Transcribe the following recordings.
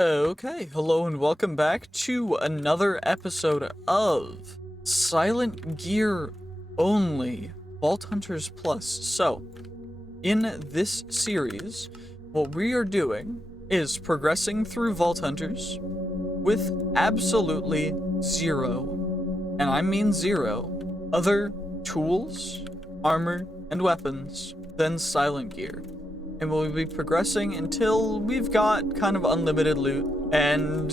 Okay, hello and welcome back to another episode of Silent Gear Only Vault Hunters Plus. So, in this series, what we are doing is progressing through Vault Hunters with absolutely zero, and I mean zero, other tools, armor, and weapons than Silent Gear. And we'll be progressing until we've got kind of unlimited loot, and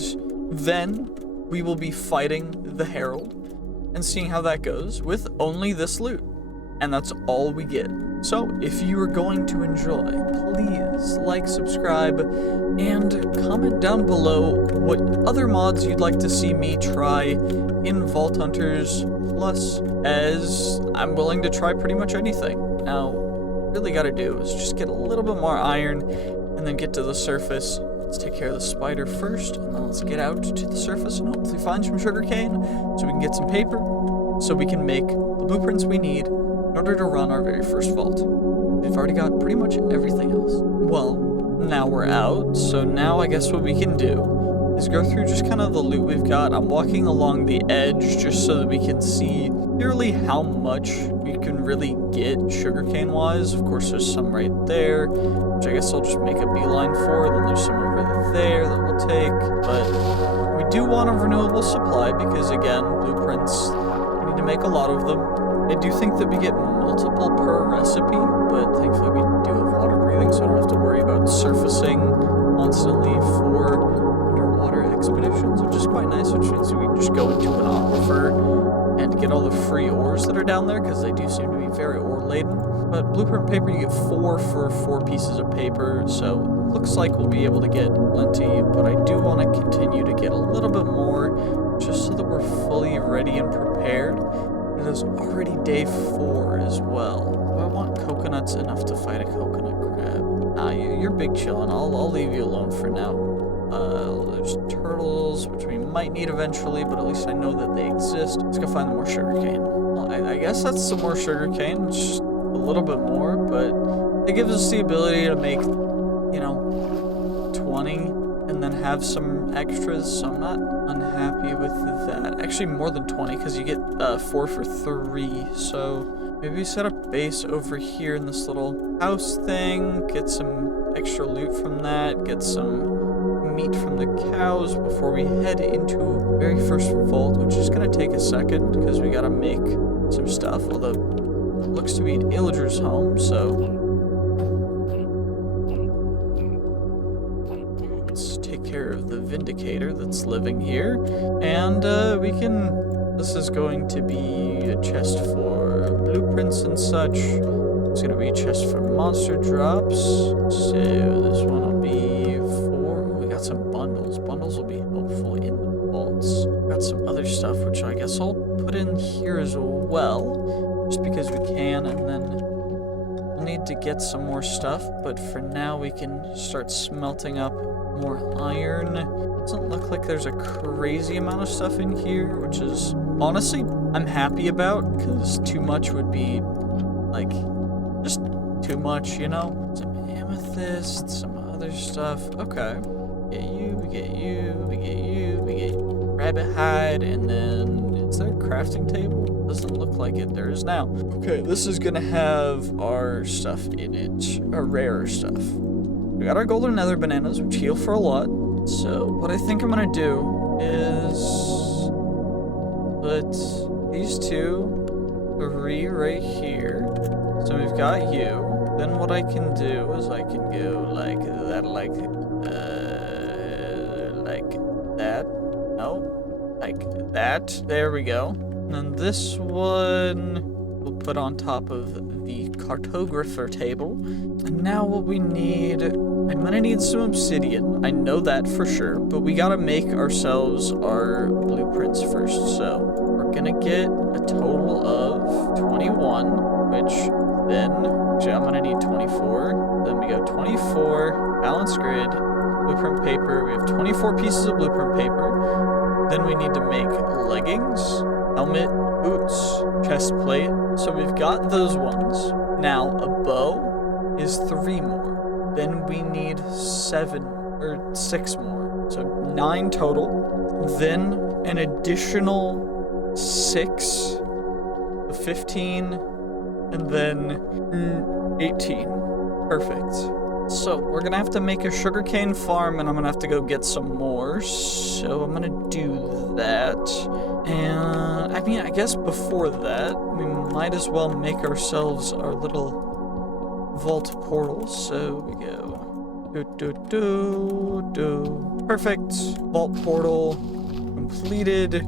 then we will be fighting the Herald and seeing how that goes with only this loot. And that's all we get. So if you are going to enjoy, please like, subscribe, and comment down below what other mods you'd like to see me try in Vault Hunters Plus, as I'm willing to try pretty much anything. Now, really got to do is just get a little bit more iron and then get to the surface. Let's take care of the spider first, and then let's get out to the surface and hopefully find some sugarcane so we can get some paper so we can make the blueprints we need in order to run our very first vault. We've already got pretty much everything else. Well, now we're out, so now I guess what we can do is go through just kind of the loot we've got. I'm walking along the edge just so that we can see clearly how much we can really get sugarcane wise. Of course, there's some right there, which I guess I'll just make a beeline for. Then there's some over there that we'll take. But we do want a renewable supply because, again, blueprints, we need to make a lot of them. I do think that we get multiple per recipe, but thankfully we do have water breathing, so I don't have to worry about surfacing constantly for underwater expeditions, which is quite nice, which means we can just go into an aquifer and get all the free ores that are down there, because they do seem to be very ore-laden. But blueprint paper, you get 4 for 4 pieces of paper, so looks like we'll be able to get plenty, but I do want to continue to get a little bit more, just so that we're fully ready and prepared. It is already day 4 as well. Do I want coconuts enough to fight a coconut crab? Nah, you're big chillin'. I'll leave you alone for now. There's turtles, which we might need eventually, but at least I know that they exist. Let's go find more sugarcane. Well, I guess that's some more sugarcane. It's just a little bit more, but it gives us the ability to make, 20 and then have some extras, so I'm not unhappy with that. Actually, more than 20, because you get 4 for 3, so maybe set up base over here in this little house thing, get some extra loot from that, get some meat from the cows before we head into very first vault, which is going to take a second, because we got to make some stuff, although it looks to be an illager's home, so of the Vindicator that's living here, and this is going to be a chest for blueprints and such. It's going to be a chest for monster drops, so this one will be for, we got some bundles. Bundles will be helpful in the vaults. Got some other stuff, which I guess I'll put in here as well, just because we can, and then we'll need to get some more stuff, but for now we can start smelting up more iron. Doesn't look like there's a crazy amount of stuff in here, which is honestly I'm happy about, because too much would be like just too much, Some amethyst, some other stuff. Okay, we get you, we get you, we get you, we get rabbit hide, and then is there a crafting table? Doesn't look like it. There is now. Okay, this is gonna have our stuff in it, our rarer stuff. We got our golden nether bananas, which heal for a lot. So what I think I'm gonna do is put these 2, 3 right here. So we've got you. Then what I can do is I can go like that, like that. No, like that. There we go. And then this one we'll put on top of the cartographer table. And now what we need, I'm gonna need some obsidian. I know that for sure, but we gotta make ourselves our blueprints first. So we're gonna get a total of 21, which then, actually I'm gonna need 24. Then we go 24, balanced grid, blueprint paper. We have 24 pieces of blueprint paper. Then we need to make leggings, helmet, boots, chest plate. So we've got those ones. Now a bow is 3 more. Then we need 7 or 6 more. So 9 total, then an additional 6, 15, and then 18. Perfect. So we're gonna have to make a sugarcane farm, and I'm gonna have to go get some more. So I'm gonna do that. And I mean, I guess before that, we might as well make ourselves our little vault portal. So we go. Perfect. Vault portal completed.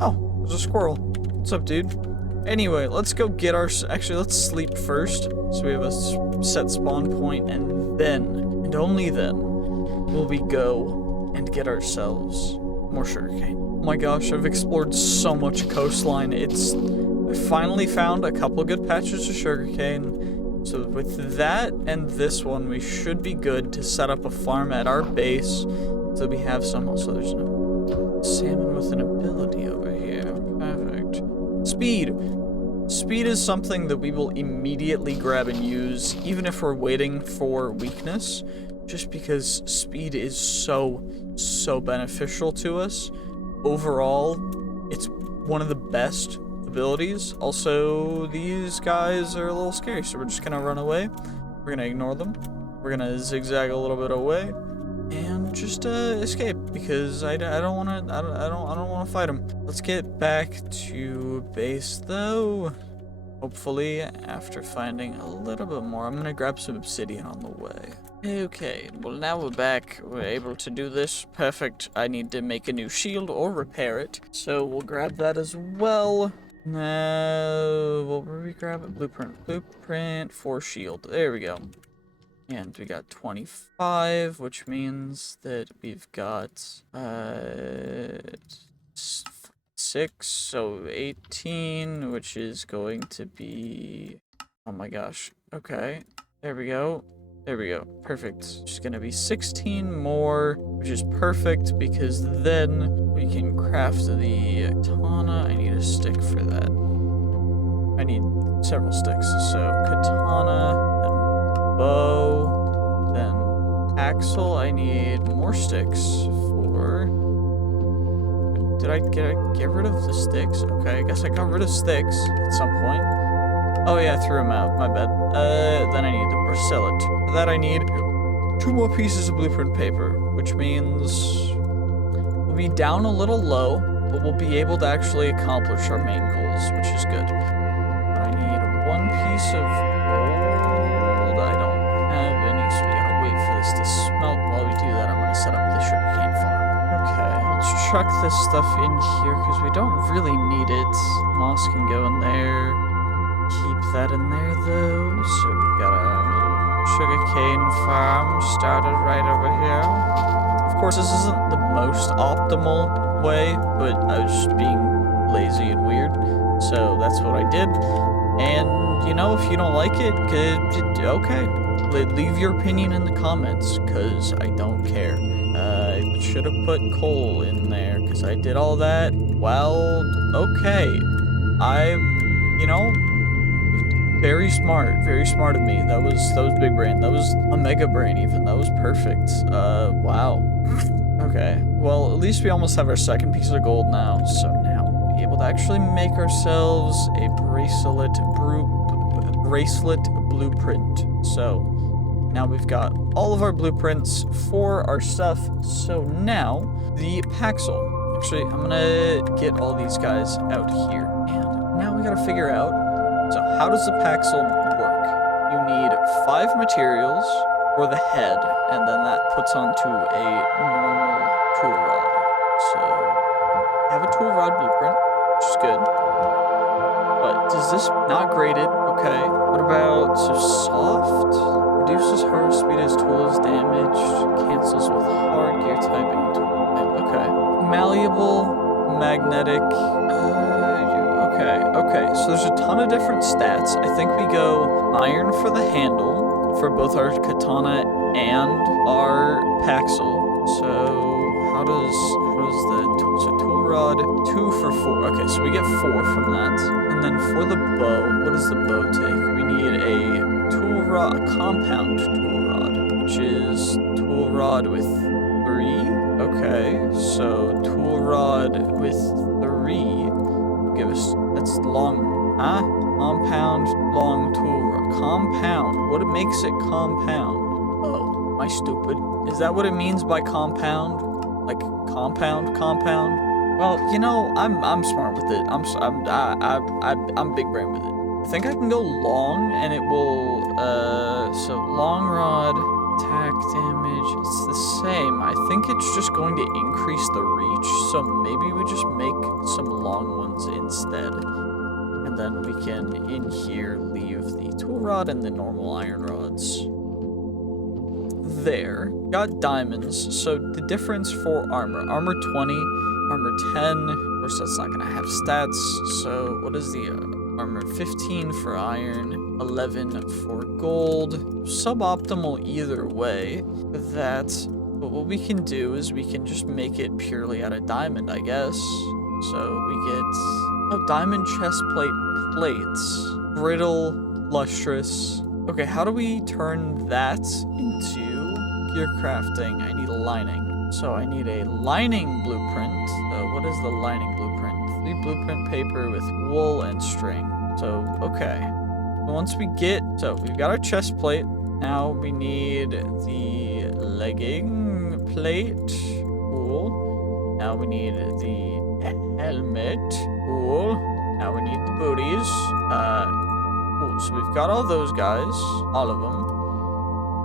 Oh, there's a squirrel. What's up, dude? Anyway, let's go get our... Actually, let's sleep first, so we have a set spawn point, and then, and only then, will we go and get ourselves more sugarcane. Oh my gosh, I've explored so much coastline. I finally found a couple good patches of sugarcane. So with that and this one, we should be good to set up a farm at our base, so we have some. Also, there's no salmon with an ability over here. Perfect. Speed. Speed is something that we will immediately grab and use, even if we're waiting for weakness, just because speed is so beneficial to us. Overall, it's one of the best abilities. Also, these guys are a little scary, so we're just gonna run away. We're gonna ignore them. We're gonna zigzag a little bit away and just escape, because I don't want to fight them. Let's get back to base though. Hopefully, after finding a little bit more, I'm gonna grab some obsidian on the way. Okay, well now we're back. We're able to do this. Perfect. I need to make a new shield or repair it, so we'll grab that as well. Now, what were we grabbing? Blueprint for shield. There we go. And we got 25, which means that we've got 6, so 18, which is going to be... Oh my gosh. Okay. There we go. There we go. Perfect. Just gonna be 16 more, which is perfect, because then we can craft the katana. I need a stick for that. I need several sticks. So katana, then bow, then axle. I need more sticks for... Did I get rid of the sticks? Okay, I guess I got rid of sticks at some point. Oh yeah, I threw them out. My bad. Then I need the bracelet. For that I need 2 more pieces of blueprint paper, which means we'll be down a little low, but we'll be able to actually accomplish our main goals, which is good. But I need 1 piece of gold. I don't have any, so we gotta wait for this to smelt. While we do that, I'm gonna set up the sugarcane farm. Okay, let's chuck this stuff in here, because we don't really need it. Moss can go in there. Keep that in there, though. So we've got a sugarcane farm started right over here. Of course, this isn't the most optimal way, but I was just being lazy and weird, so that's what I did. And, you know, if you don't like it, okay. Leave your opinion in the comments, because I don't care. I should have put coal in there, because I did all that. Well, okay. You know, very smart of me. That was big brain. That was a mega brain even. That was perfect. Wow. Okay. Well, at least we almost have our second piece of gold now. So now we'll be able to actually make ourselves a bracelet blueprint. So now we've got all of our blueprints for our stuff. So now the Paxel. Actually, I'm gonna get all these guys out here. And now we gotta figure out, so how does the Paxel work? You need 5 materials for the head, and then that puts onto a normal tool rod. So I have a tool rod blueprint, which is good. But does this not graded? Okay. What about so soft? Reduces harvest speed as tool is damaged. Cancels with hard gear typing tool. Okay. Malleable, magnetic. Okay, so there's a ton of different stats. I think we go iron for the handle for both our katana and our Paxel. So how does the tool rod 2 for 4? Okay, so we get 4 from that. And then for the bow, what does the bow take? We need a tool rod, a compound tool rod, which is tool rod with 3. so tool rod with 3. Give us, that's long, huh? Compound, long tool rod. Compound, what makes it compound? Oh, am I stupid? Is that what it means by compound? Like compound? Well, you know, I'm smart with it. I'm big brain with it. I think I can go long, and it will. So long rod, attack damage. It's the same. I think it's just going to increase the reach. So maybe we just make some long ones instead, and then we can in here leave the tool rod and the normal iron rods. There, got diamonds. So the difference for armor 20, armor 10. Of course, that's not gonna have stats. So what is the armor? 15 for iron, 11 for gold. Suboptimal either way. But what we can do is we can just make it purely out of diamond, I guess. So we get diamond chestplate plates, brittle, lustrous. Okay, how do we turn that into gear crafting? I need a lining. So I need a lining blueprint. What is the lining blueprint? 3 blueprint paper with wool and string. So, okay. Once we get, so we've got our chest plate. Now we need the legging plate. Cool. Now we need the helmet. Cool. Now we need the booties. Cool. So we've got all those guys. All of them.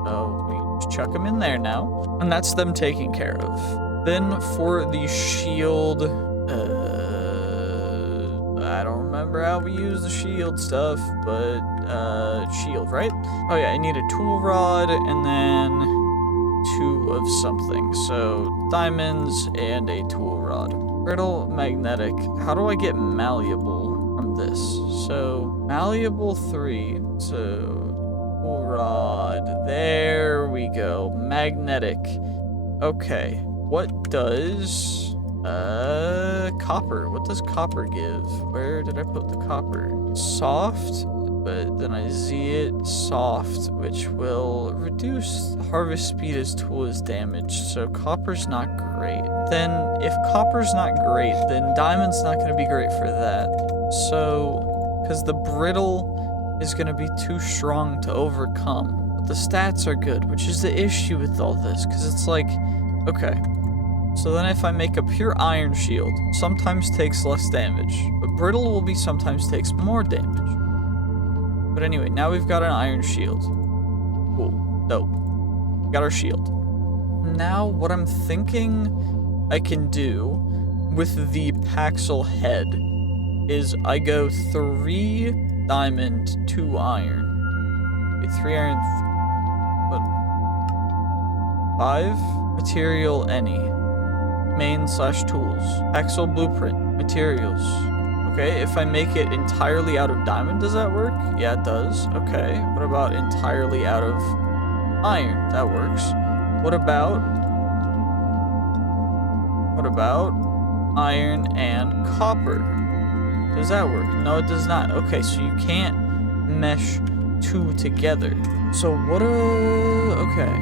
So we just chuck them in there now. And that's them taken care of. Then for the shield, I don't remember how we use the shield stuff, but shield, right? Oh yeah, I need a tool rod and then 2 of something. So diamonds and a tool rod. Brittle, magnetic. How do I get malleable from this? So malleable 3. So tool rod. There we go. Magnetic. Okay. What does copper? What does copper give? Where did I put the copper? Soft, but then I Z it soft, which will reduce harvest speed as tool is damaged. So copper's not great. Then if copper's not great, then diamond's not going to be great for that. So, because the brittle is going to be too strong to overcome. But the stats are good, which is the issue with all this, because it's like, okay. So then if I make a pure iron shield, sometimes takes less damage, but brittle will be sometimes takes more damage. But anyway, now we've got an iron shield. Cool. Dope. Got our shield. Now what I'm thinking I can do with the Paxel head is I go 3 diamond, 2 iron. Okay, 3 iron, what? 5? Material any. Main/tools. Paxel blueprint. Materials. Okay, if I make it entirely out of diamond, does that work? Yeah, it does. Okay, what about entirely out of iron? That works. What about iron and copper? Does that work? No, it does not. Okay, so you can't mesh 2 together. So what okay.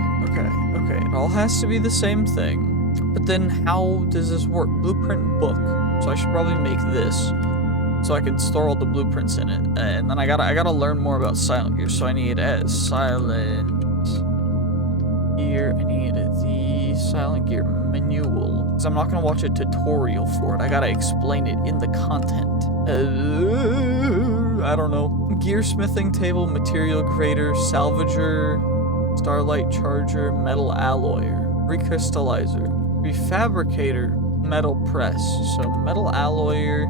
It all has to be the same thing. But then how does this work? Blueprint book. So I should probably make this so I can store all the blueprints in it. And then I gotta learn more about Silent Gear. So I need Silent Gear. I need the Silent Gear manual. Because I'm not gonna watch a tutorial for it. I gotta explain it in the content. I don't know. Gearsmithing table, material grader, salvager, starlight charger, metal alloyer, recrystallizer, refabricator, metal press. So metal alloyer,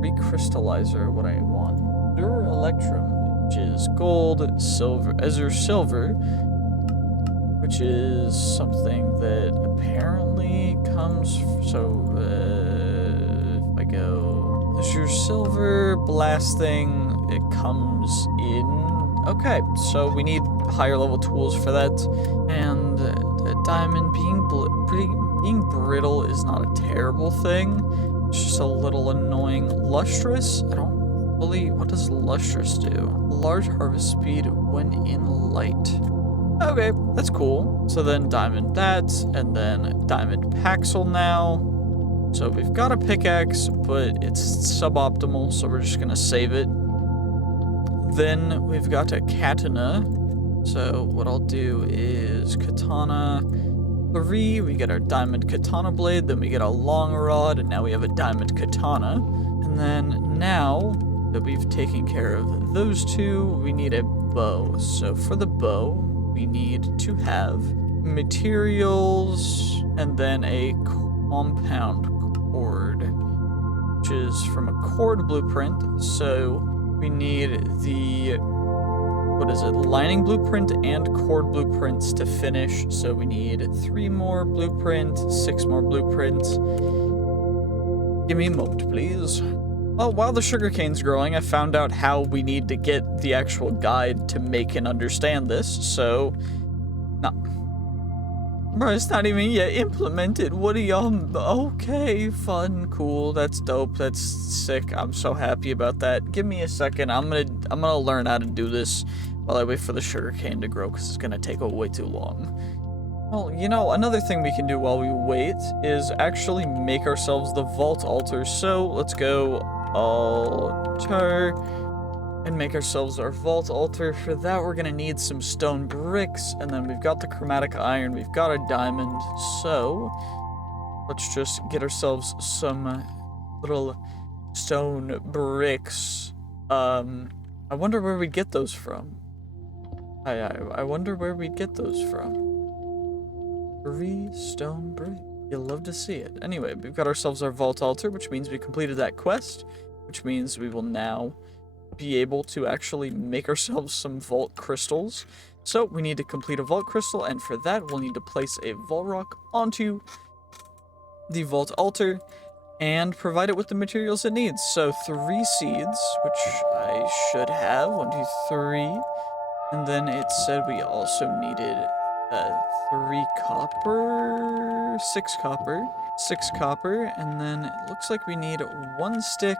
recrystallizer, what I want. Azure electrum, which is gold, silver, azure silver, which is something that apparently comes. So if I go azure silver, blasting, it comes in. Okay, so we need higher level tools for that. And diamond being brittle is not a terrible thing. It's just a little annoying. Lustrous, I don't really. What does lustrous do? Large harvest speed when in light. Okay, that's cool. So then diamond that, and then diamond paxel now. So we've got a pickaxe, but it's suboptimal, so we're just gonna save it. Then we've got a katana. So what I'll do is katana 3, we get our diamond katana blade, then we get a long rod, and now we have a diamond katana. And then now that we've taken care of those two, we need a bow. So for the bow, we need to have materials and then a compound cord, which is from a cord blueprint. So we need the, what is it, lining blueprint and cord blueprints to finish. So we need 3 more blueprints, 6 more blueprints. Give me a moment, please. Well, while the sugarcane's growing, I found out how we need to get the actual guide to make and understand this, so... No. Bro, it's not even yet implemented. What are y'all... Okay, fun, cool, that's dope, that's sick. I'm so happy about that. Give me a second, I'm gonna learn how to do this while I wait for the sugarcane to grow, because it's gonna take way too long. Well, you know, another thing we can do while we wait is actually make ourselves the vault altar. So let's go altar and make ourselves our vault altar. For that, we're gonna need some stone bricks, and then we've got the chromatic iron, we've got a diamond. So let's just get ourselves some little stone bricks. I wonder where we'd get those from. I wonder where we'd get those from. 3 stone brick. You'll love to see it. Anyway, we've got ourselves our vault altar, which means we completed that quest, which means we will now be able to actually make ourselves some vault crystals. So we need to complete a vault crystal, and for that we'll need to place a vault rock onto the vault altar and provide it with the materials it needs. So 3 seeds, which I should have. 1, 2, 3. And then it said we also needed 3 copper, 6 copper, 6 copper, and then it looks like we need 1 stick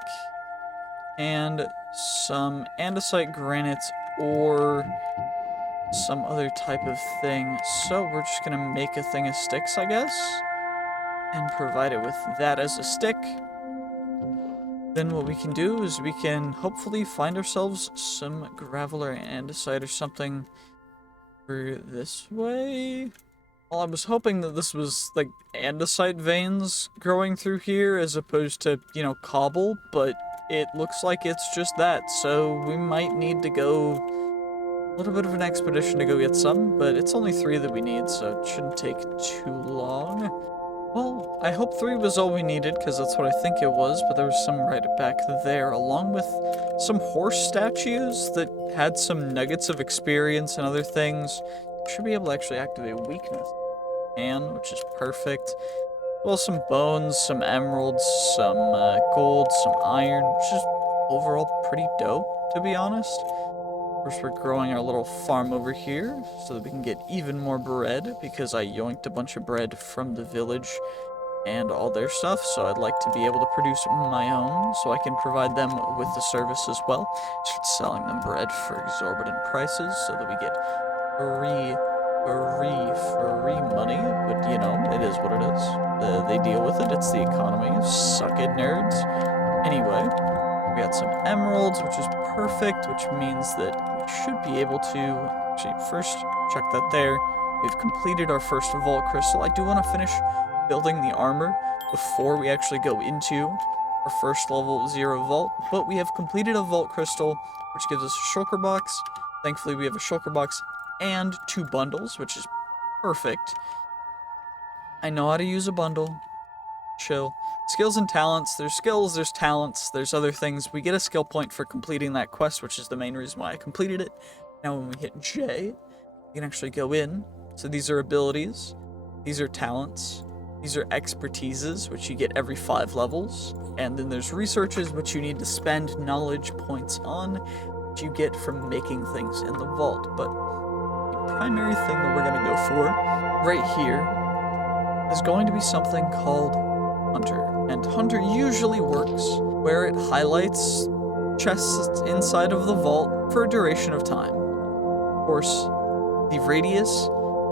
and some andesite granite or some other type of thing. So we're just gonna make a thing of sticks, I guess, and provide it with that as a stick. Then what we can do is we can hopefully find ourselves some gravel or andesite or something for this way. Well, I was hoping that this was like andesite veins growing through here as opposed to, you know, cobble, but it looks like it's just that, so we might need to go a little bit of an expedition to go get some, but it's only 3 that we need, so it shouldn't take too long. Well, I hope 3 was all we needed, because that's what I think it was, but there was some right back there, along with some horse statues that had some nuggets of experience and other things. Should be able to actually activate weakness. And, which is perfect. Well, some bones, some emeralds, some gold, some iron, which is overall pretty dope, to be honest. Of course, we're growing our little farm over here so that we can get even more bread, because I yoinked a bunch of bread from the village and all their stuff, so I'd like to be able to produce my own so I can provide them with the service as well. Start selling them bread for exorbitant prices so that we get free money, but you know, it is what it is. They deal with it, it's the economy. Suck it, nerds. Anyway, we got some emeralds, which is perfect, which means that we should be able to, actually, first, check that there. We've completed our first vault crystal. I do want to finish building the armor before we actually go into our first level 0 vault, but we have completed a vault crystal, which gives us a shulker box. Thankfully, we have a shulker box and 2 bundles, which is perfect. I know how to use a bundle. Chill. Skills and talents. There's skills, there's talents, there's other things. We get a skill point for completing that quest, which is the main reason why I completed it. Now when we hit J, we can actually go in. So these are abilities, these are talents, these are expertises, which you get every 5 levels. And then there's researches, which you need to spend knowledge points on, which you get from making things in the vault. But the primary thing that we're gonna go for right here is going to be something called Hunter. And Hunter usually works where it highlights chests inside of the vault for a duration of time. Of course, The radius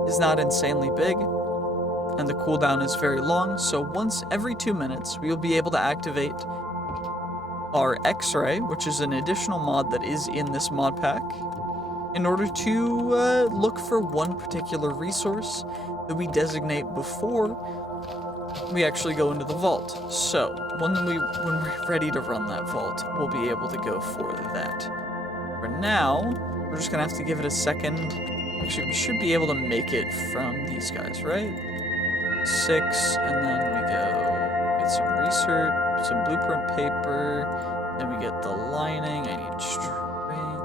is not insanely big, and the cooldown is very long, so once every 2 minutes, we will be able to activate our X-ray, which is an additional mod that is in this mod pack, in order to look for one particular resource that we designate before we actually go into the vault. So when we're ready to run that vault, we'll be able to go for that. For now, we're just gonna have to give it a second. Actually, we should be able to make it from these guys, right? 6, and then we go get some research, some blueprint paper, then we get the lining. I need string.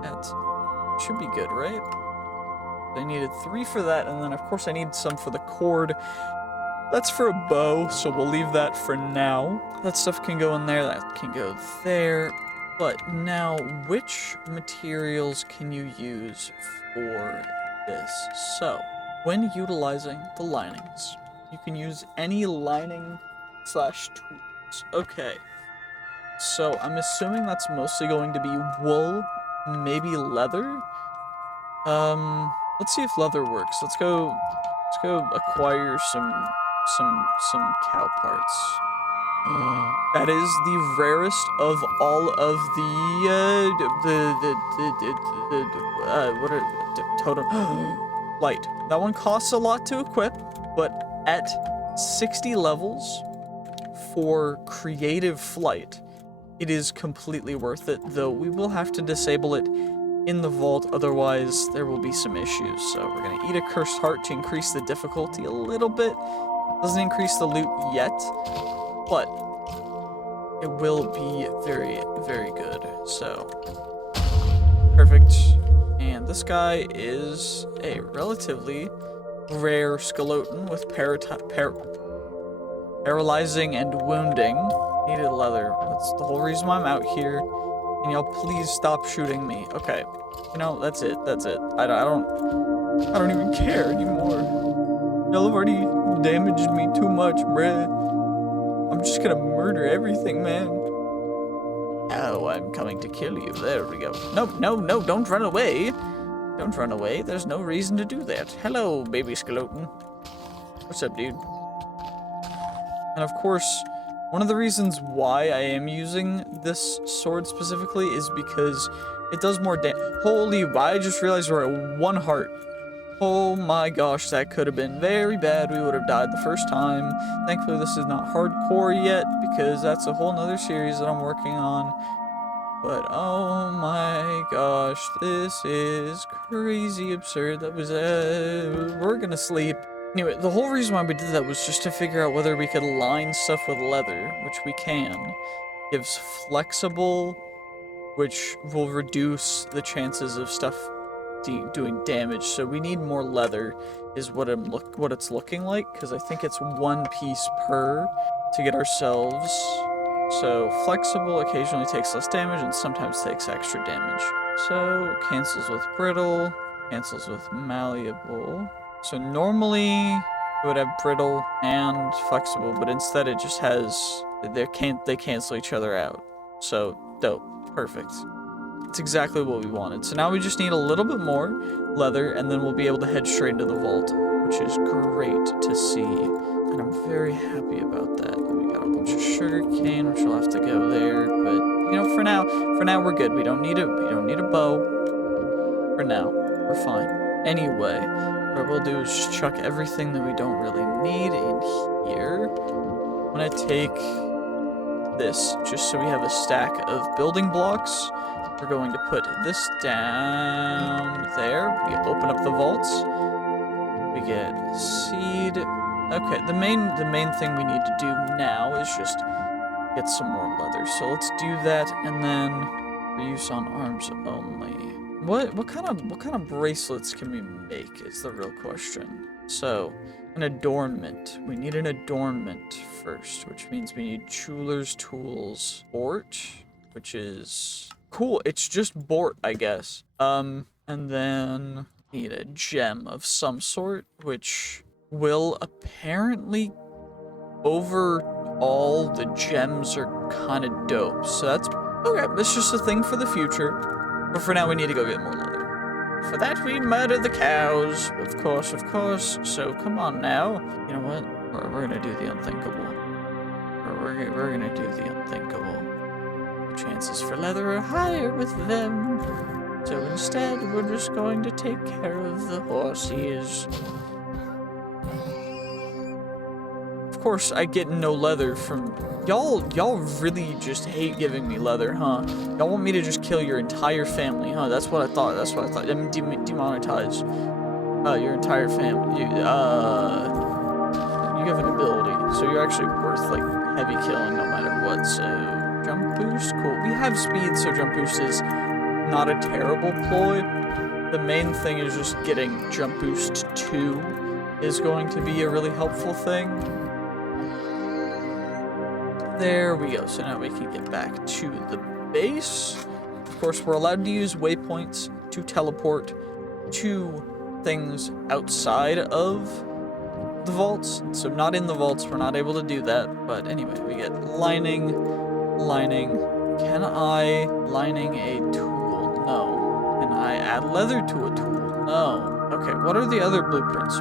That should be good, right? I needed 3 for that, and then of course I need some for the cord. That's for a bow, so we'll leave that for now. That stuff can go in there, that can go there. But now, which materials can you use for this? So, when utilizing the linings, you can use any lining / tools. Okay. So, I'm assuming that's mostly going to be wool, maybe leather. Let's see if leather works. Let's go acquire some cow parts. That is the rarest of all of what are totem light. That one costs a lot to equip, but at 60 levels for creative flight, it is completely worth it, though we will have to disable it in the vault, otherwise there will be some issues. So we're gonna eat a cursed heart to increase the difficulty a little bit. Doesn't increase the loot yet, but it will be very, very good. So, perfect. And this guy is a relatively rare skeleton with paralyzing and wounding. Needed leather. That's the whole reason why I'm out here. Can y'all please stop shooting me? Okay. You know, that's it. That's it. I don't even care anymore. Y'all have already damaged me too much, bruh. I'm just gonna murder everything, man. Oh, I'm coming to kill you. There we go. No, no, no, don't run away. Don't run away. There's no reason to do that. Hello, baby skeleton. What's up, dude? And of course, one of the reasons why I am using this sword specifically is because it does more damage. Holy, I just realized we're at 1 heart. Oh my gosh, that could have been very bad. We would have died the first time. Thankfully, this is not hardcore yet, because that's a whole nother series that I'm working on. But oh my gosh, this is crazy absurd. That was, we're gonna sleep. Anyway, the whole reason why we did that was just to figure out whether we could line stuff with leather, which we can. Gives flexible, which will reduce the chances of stuff doing damage. So we need more leather, is what it's looking like, because I think it's 1 piece per to get ourselves. So flexible occasionally takes less damage and sometimes takes extra damage. So cancels with brittle, cancels with malleable. So normally it would have brittle and flexible, but instead it just has they cancel each other out. So dope, perfect. It's exactly what we wanted. So now we just need a little bit more leather, and then we'll be able to head straight into the vault, which is great to see. And I'm very happy about that. We got a bunch of sugar cane, which will have to go there. But you know, for now we're good. We don't need a bow. For now, we're fine. Anyway, what we'll do is just chuck everything that we don't really need in here. I'm gonna take this just so we have a stack of building blocks. We're going to put this down there. We open up the vaults. We get seed. Okay, the main thing we need to do now is just get some more leather. So let's do that, and then for use on arms only. What kind of bracelets can we make is the real question. So an adornment. We need an adornment first, which means we need jeweler's tools. Bort, which is cool. It's just Bort, I guess. And then need a gem of some sort, which will apparently overall the gems are kind of dope. So that's okay. That's just a thing for the future. But for now, we need to go get more leather. For that we murder the cows. Of course. So come on now. You know what? We're gonna do the unthinkable. We're gonna do the unthinkable. The chances for leather are higher with them. So instead, we're just going to take care of the horses. Of course, I get no leather from y'all. Y'all really just hate giving me leather, huh? Y'all want me to just kill your entire family, huh? That's what I thought. I mean, demonetize your entire family. You have an ability, so you're actually worth like heavy killing no matter what. So jump boost, cool. We have speed, so jump boost is not a terrible ploy. The main thing is just getting jump boost 2 is going to be a really helpful thing. There we go. So now we can get back to the base. Of course, we're allowed to use waypoints to teleport to things outside of the vaults. So not in the vaults, we're not able to do that. But anyway, we get lining. Can I lining a tool? No. Can I add leather to a tool? No. Okay, what are the other blueprints?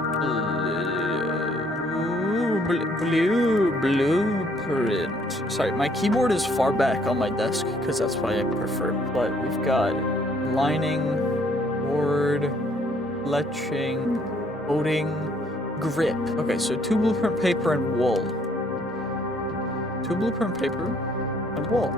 Blueprint. Sorry, my keyboard is far back on my desk because that's why I prefer. But we've got lining, board, letching, coating, grip. Okay, so 2 blueprint paper and wool. 2 blueprint paper and wool.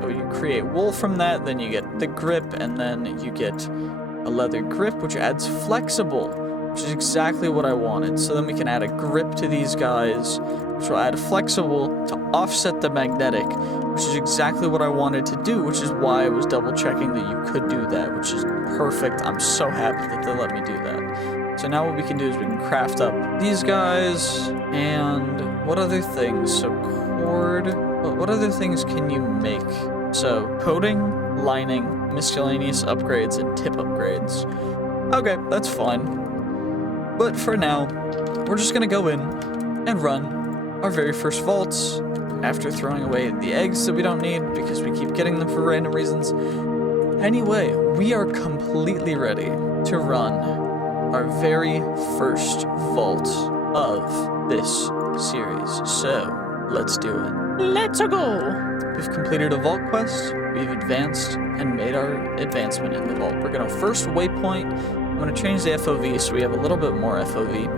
So you create wool from that, then you get the grip, and then you get a leather grip, which adds flexible, which is exactly what I wanted. So then we can add a grip to these guys, which will add flexible to offset the magnetic, which is exactly what I wanted to do, which is why I was double checking that you could do that, which is perfect. I'm so happy that they let me do that. So now what we can do is we can craft up these guys, and what other things? So cord, what other things can you make? So coating, lining, miscellaneous upgrades, and tip upgrades. Okay, that's fine. But for now, we're just gonna go in and run our very first vaults after throwing away the eggs that we don't need because we keep getting them for random reasons. Anyway, we are completely ready to run our very first vault of this series. So let's do it. Let's go! We've completed a vault quest, we've advanced and made our advancement in the vault. We're gonna first waypoint. I'm gonna change the FOV so we have a little bit more FOV.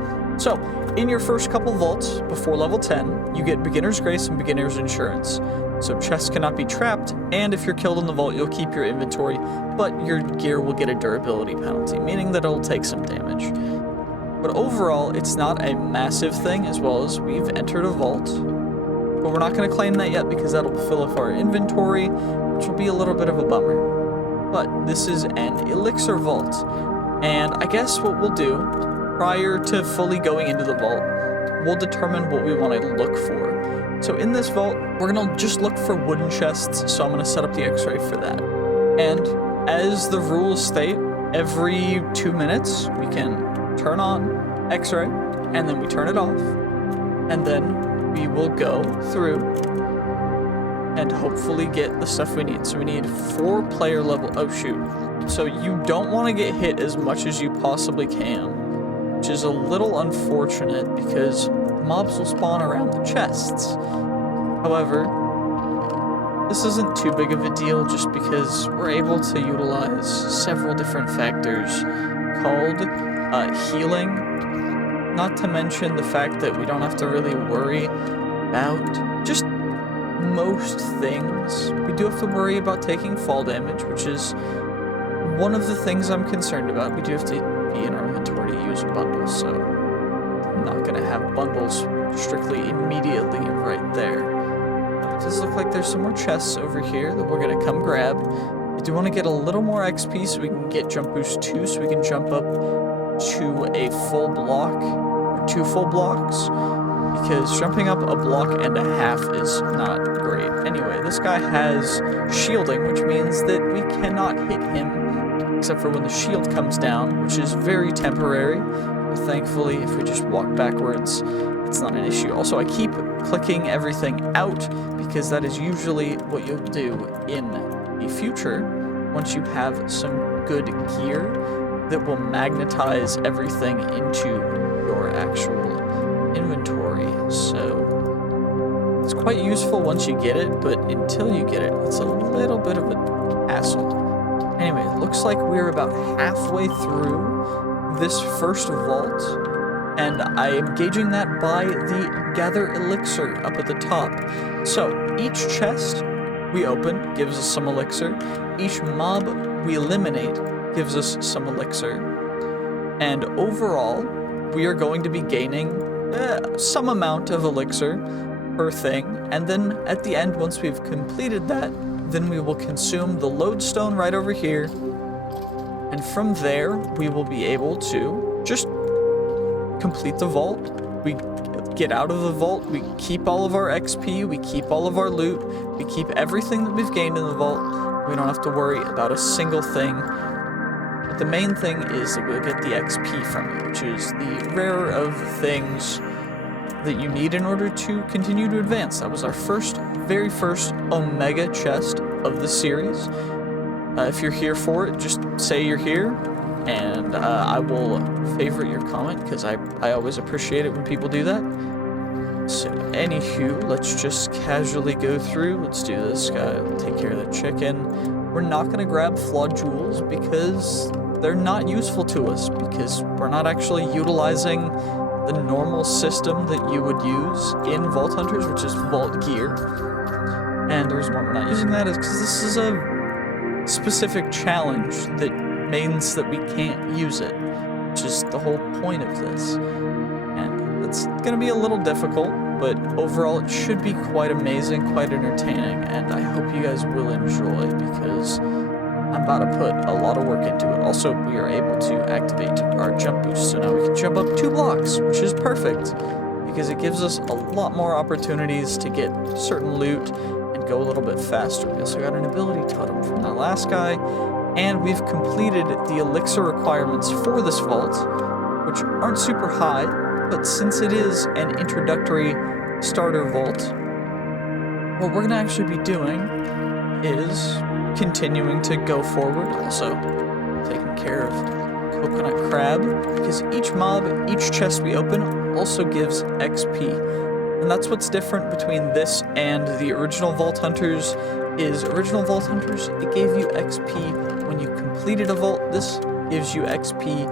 So, in your first couple vaults, before level 10, you get Beginner's Grace and Beginner's Insurance. So chests cannot be trapped, and if you're killed in the vault, you'll keep your inventory, but your gear will get a durability penalty, meaning that it'll take some damage. But overall, it's not a massive thing, as well as we've entered a vault. But we're not going to claim that yet because that'll fill up our inventory, which will be a little bit of a bummer. But this is an elixir vault. And I guess what we'll do, prior to fully going into the vault, we'll determine what we want to look for. So in this vault, we're going to just look for wooden chests, so I'm going to set up the x-ray for that. And as the rules state, every 2 minutes, we can turn on x-ray, and then we turn it off, and then we will go through and hopefully get the stuff we need. So we need 4 player level, oh shoot. So you don't want to get hit as much as you possibly can, which is a little unfortunate because mobs will spawn around the chests. However, this isn't too big of a deal just because we're able to utilize several different factors called healing. Not to mention the fact that we don't have to really worry about just most things. We do have to worry about taking fall damage, which is one of the things I'm concerned about. We do have to be in our inventory to use bundles, so I'm not going to have bundles strictly immediately right there. It does look like there's some more chests over here that we're going to come grab. I do want to get a little more XP so we can get jump boost 2, so we can jump up to a full block, or 2 full blocks, because jumping up a block and a half is not great. Anyway, this guy has shielding, which means that we cannot hit him, except for when the shield comes down, which is very temporary. But thankfully, if we just walk backwards, it's not an issue. Also, I keep clicking everything out, because that is usually what you'll do in the future once you have some good gear that will magnetize everything into your actual inventory. So it's quite useful once you get it, but until you get it, it's a little bit of a hassle. Anyway, it looks like we're about halfway through this first vault, and I am gauging that by the gather elixir up at the top. So each chest we open gives us some elixir. Each mob we eliminate gives us some elixir. And overall, we are going to be gaining some amount of elixir per thing. And then at the end, once we've completed that, then we will consume the lodestone right over here. And from there, we will be able to just complete the vault. We get out of the vault, we keep all of our XP, we keep all of our loot, we keep everything that we've gained in the vault. We don't have to worry about a single thing. But the main thing is that we'll get the XP from it, which is the rarer of things that you need in order to continue to advance. That was our very first Omega chest of the series. If you're here for it, just say you're here, and I will favorite your comment, because I always appreciate it when people do that. So, anywho, let's just casually go through. Let's do this. Take care of the chicken. We're not going to grab flawed jewels because they're not useful to us, because we're not actually utilizing the normal system that you would use in Vault Hunters, which is Vault Gear. And the reason why we're not using that is because this is a specific challenge that means that we can't use it, which is the whole point of this. And it's going to be a little difficult, but overall it should be quite amazing, quite entertaining, and I hope you guys will enjoy, because I'm about to put a lot of work into it. Also, we are able to activate our jump boost, so now we can jump up 2 blocks, which is perfect, because it gives us a lot more opportunities to get certain loot and go a little bit faster. We also got an ability totem from that last guy, and we've completed the elixir requirements for this vault, which aren't super high, but since it is an introductory starter vault, what we're going to actually be doing is continuing to go forward. Also taking care of coconut crab, because each mob, each chest we open also gives XP. And that's what's different between this and the original Vault Hunters. Original Vault Hunters, it gave you XP when you completed a vault. This gives you XP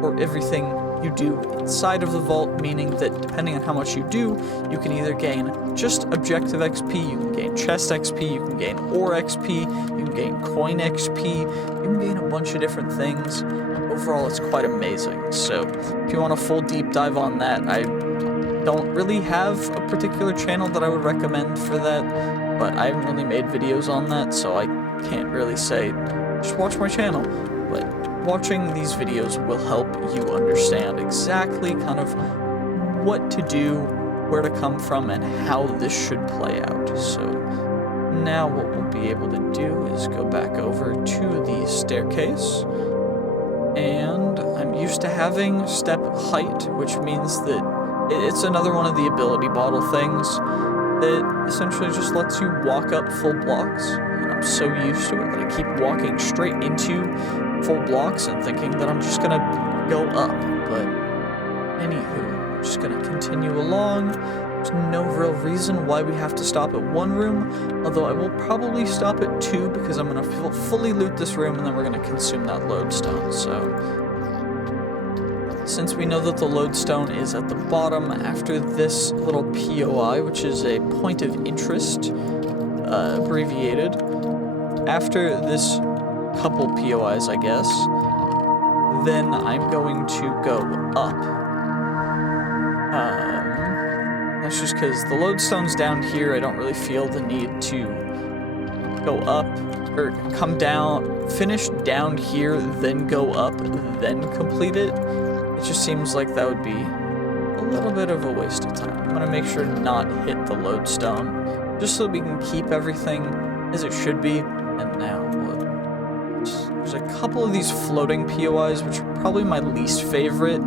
for everything you do inside of the vault, meaning that depending on how much you do, you can either gain just objective XP, you can gain chest XP, you can gain ore XP, you can gain coin XP, you can gain a bunch of different things. Overall, it's quite amazing. So if you want a full deep dive on that, I don't really have a particular channel that I would recommend for that, but I haven't really made videos on that, so I can't really say just watch my channel. But watching these videos will help you understand exactly kind of what to do, where to come from, and how this should play out. So now what we'll be able to do is go back over to the staircase, and I'm used to having step height, which means that it's another one of the ability bottle things that essentially just lets you walk up full blocks. And I'm so used to it that I keep walking straight into full blocks and thinking that I'm just gonna go up. But anywho, I'm just gonna continue along. There's no real reason why we have to stop at 1 room, although I will probably stop at 2 because I'm gonna fully loot this room and then we're gonna consume that lodestone. So since we know that the lodestone is at the bottom after this little POI, which is a point of interest, abbreviated, after this couple POIs, I guess, then I'm going to go up. That's just because the lodestone's down here. I don't really feel the need to go up, or come down, finish down here, then go up, then complete it. It just seems like that would be a little bit of a waste of time. I'm going to make sure to not hit the lodestone, just so we can keep everything as it should be. And now, there's a couple of these floating POIs, which are probably my least favorite.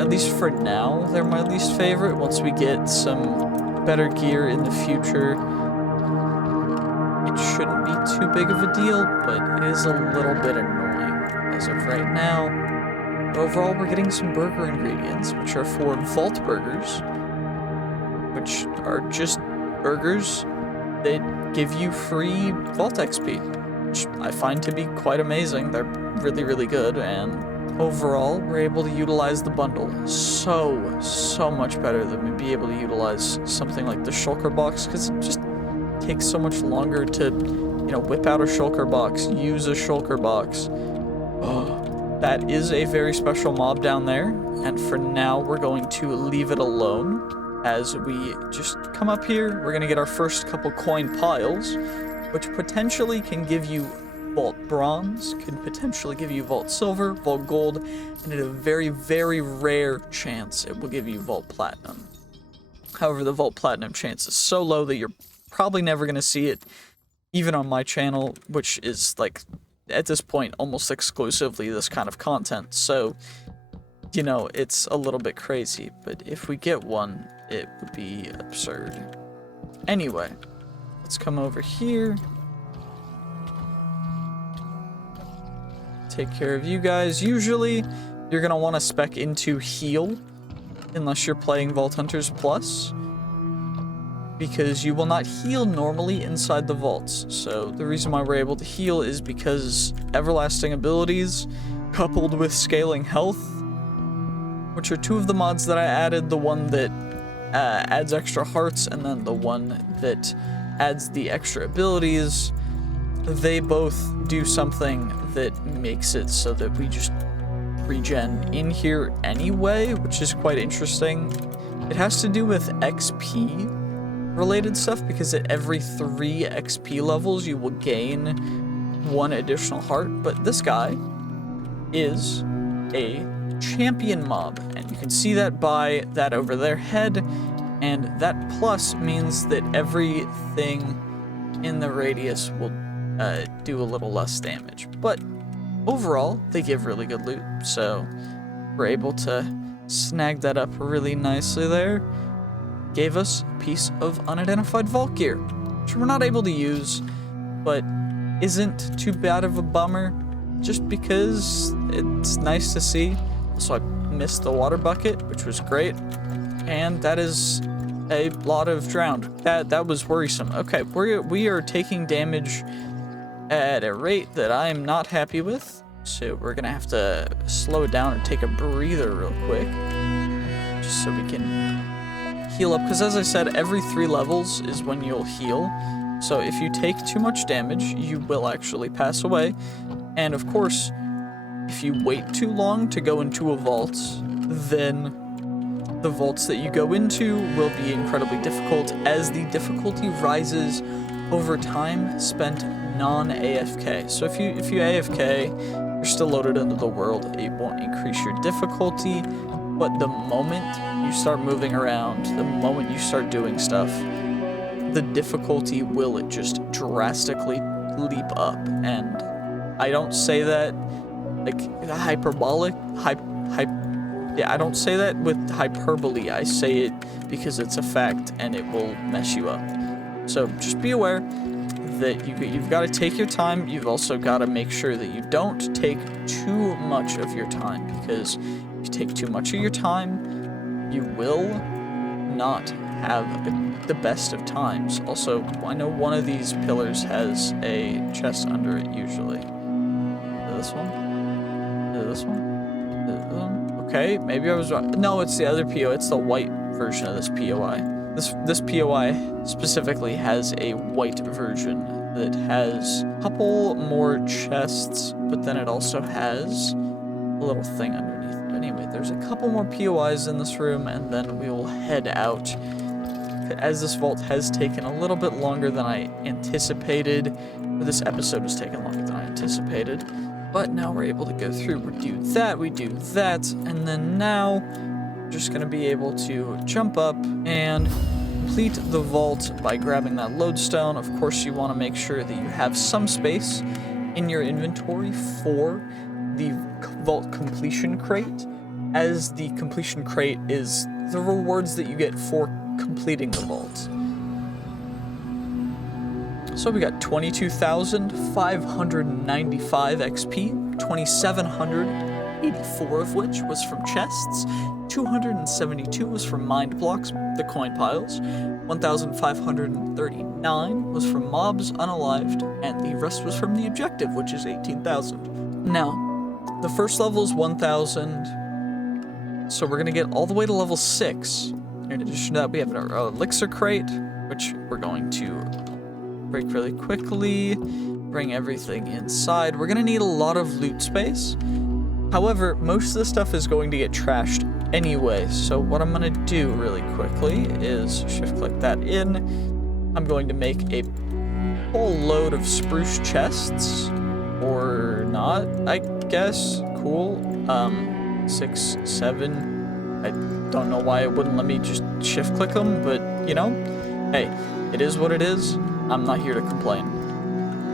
At least for now, they're my least favorite. Once we get some better gear in the future, it shouldn't be too big of a deal, but it is a little bit annoying as of right now. But overall, we're getting some burger ingredients, which are for Vault Burgers, which are just burgers that give you free Vault XP, which I find to be quite amazing. They're really, really good, and overall, we're able to utilize the bundle so much better than we'd be able to utilize something like the shulker box, because it just takes so much longer to, you know, whip out a shulker box, use a shulker box. Oh, that is a very special mob down there, and for now, we're going to leave it alone. As we just come up here, we're going to get our first couple coin piles, which potentially can give you Vault Bronze, can potentially give you Vault Silver, Vault Gold, and in a very, very rare chance, it will give you Vault Platinum. However, the Vault Platinum chance is so low that you're probably never going to see it, even on my channel, which is, like, at this point, almost exclusively this kind of content, so, you know, it's a little bit crazy, but if we get one, it would be absurd. Anyway, let's come over here. Take care of you guys. Usually, you're going to want to spec into heal, unless you're playing Vault Hunters Plus, because you will not heal normally inside the vaults. So the reason why we're able to heal is because everlasting abilities, coupled with scaling health, which are two of the mods that I added, the one that adds extra hearts, and then the one that adds the extra abilities. They both do something that makes it so that we just regen in here anyway, which is quite interesting. It has to do with XP related stuff, because at every 3 XP levels you will gain 1 additional heart, but this guy is a champion mob, and you can see that by that over their head, and that plus means that everything in the radius will do a little less damage, but overall they give really good loot, so we're able to snag that up really nicely there. Gave us a piece of unidentified vault gear, which we're not able to use, but isn't too bad of a bummer, just because it's nice to see. So I missed the water bucket, which was great, and that is a lot of drowned. That was worrisome. Okay, we are taking damage at a rate that I am not happy with, so we're gonna have to slow it down and take a breather real quick, just so we can heal up, because as I said, every 3 levels is when you'll heal, so if you take too much damage, you will actually pass away, and of course, if you wait too long to go into a vault, then the vaults that you go into will be incredibly difficult, as the difficulty rises over time spent non-AFK. So if you AFK, you're still loaded into the world, it won't increase your difficulty, but the moment you start moving around, the moment you start doing stuff, the difficulty will just drastically leap up. And I don't say that like hyperbolic, yeah, I don't say that with hyperbole, I say it because it's a fact and it will mess you up. So just be aware that you've got to take your time. You've also got to make sure that you don't take too much of your time, because if you take too much of your time, you will not have the best of times. Also, I know one of these pillars has a chest under it usually. This one? This one? Okay, maybe I was wrong. No, it's the other PO. It's the white version of this POI. This POI specifically has a white version that has a couple more chests, but then it also has a little thing underneath it. Anyway, there's a couple more POIs in this room, and then we will head out. As this vault has taken a little bit longer than I anticipated, or this episode has taken longer than I anticipated, but now we're able to go through. We do that, and then now we're just going to be able to jump up and complete the vault by grabbing that lodestone. Of course, you want to make sure that you have some space in your inventory for the vault completion crate, as the completion crate is the rewards that you get for completing the vault. So we got 22,595 XP, 2,784 of which was from chests, 272 was from mind blocks, the coin piles, 1,539 was from mobs unalived, and the rest was from the objective, which is 18,000. Now, the first level is 1,000, so we're gonna get all the way to level 6. In addition to that, we have our elixir crate, which we're going to break really quickly, bring everything inside. We're gonna need a lot of loot space. However, most of the stuff is going to get trashed anyway, so what I'm gonna do really quickly is shift-click that in. I'm going to make a whole load of spruce chests, or not, I guess. Cool. 6, 7. I don't know why it wouldn't let me just shift-click them, but, you know, hey, it is what it is. I'm not here to complain.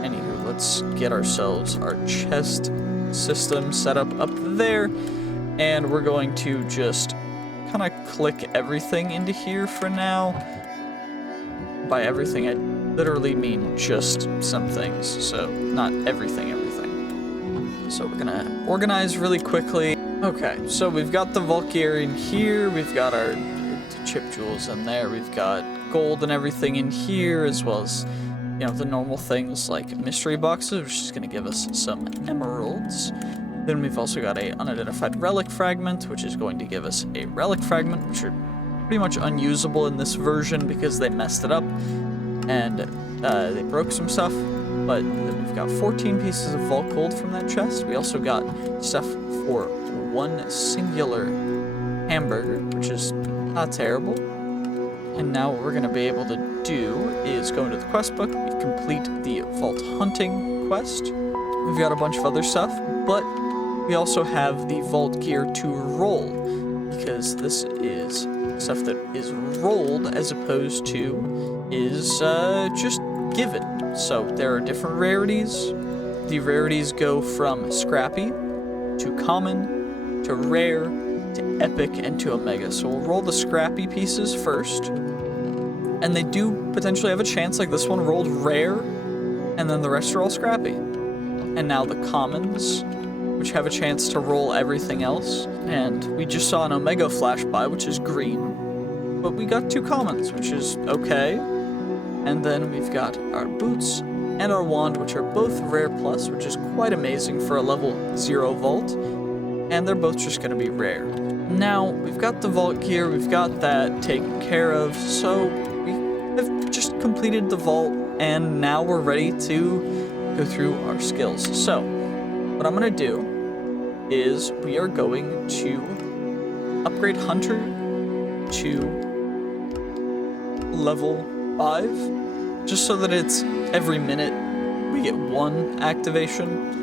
Anywho, let's get ourselves our chest system set up there, and we're going to just kind of click everything into here for now. By everything, I literally mean just some things, so not everything. So we're gonna organize really quickly. Okay, so we've got the vault gear in here, we've got our chip jewels in there, we've got gold and everything in here, as well as, you know, the normal things like mystery boxes, which is gonna give us some emeralds. Then we've also got a unidentified relic fragment, which is going to give us a relic fragment, which are pretty much unusable in this version because they messed it up and they broke some stuff. But then we've got 14 pieces of vault gold from that chest. We also got stuff for one singular hamburger, which is not terrible. And now what we're going to be able to do is go into the quest book, we complete the vault hunting quest. We've got a bunch of other stuff, but we also have the vault gear to roll, because this is stuff that is rolled as opposed to is just given. So there are different rarities. The rarities go from scrappy to common to rare to epic and to omega. So we'll roll the scrappy pieces first, and they do potentially have a chance, like this one rolled rare, and then the rest are all scrappy. And now the commons, which have a chance to roll everything else, and we just saw an omega flash by, which is green, but we got 2 commons, which is okay. And then we've got our boots and our wand, which are both rare plus, which is quite amazing for a level 0 vault, and they're both just going to be rare. Now, we've got the vault gear, we've got that taken care of, so we have just completed the vault, and now we're ready to go through our skills. So, what I'm going to do is we are going to upgrade Hunter to level 5, just so that it's every minute we get 1 activation.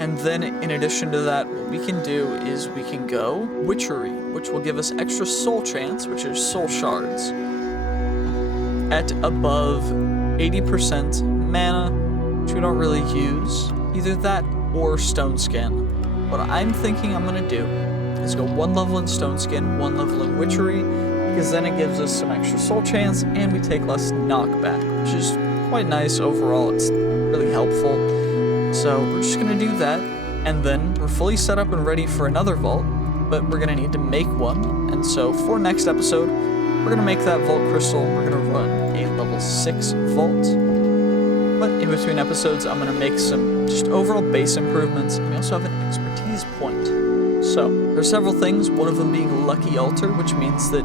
And then in addition to that, what we can do is we can go Witchery, which will give us extra soul chance, which is soul shards, at above 80% mana, which we don't really use. Either that or Stone Skin. What I'm thinking I'm gonna do is go 1 level in Stone Skin, 1 level in Witchery, because then it gives us some extra soul chance and we take less knockback, which is quite nice overall. It's really helpful. So we're just gonna do that, and then we're fully set up and ready for another vault, but we're gonna need to make one. And so for next episode, we're gonna make that vault crystal. We're gonna run a level 6 vault. But in between episodes, I'm gonna make some just overall base improvements, and we also have an expertise point. So there's several things, one of them being Lucky Altar, which means that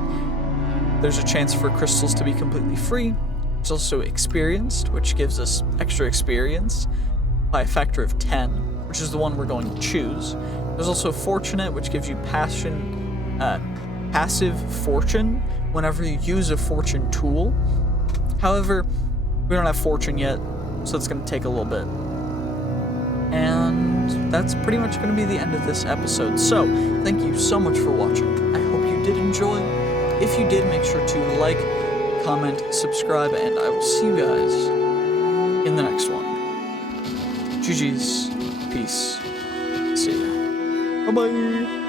there's a chance for crystals to be completely free. There's also Experienced, which gives us extra experience by a factor of 10, which is the one we're going to choose. There's also Fortunate, which gives you passive fortune whenever you use a fortune tool. However, we don't have fortune yet, so it's going to take a little bit. And that's pretty much going to be the end of this episode. So, thank you so much for watching. I hope you did enjoy. If you did, make sure to like, comment, subscribe, and I will see you guys in the next one. GG's. Peace. See ya. Bye-bye.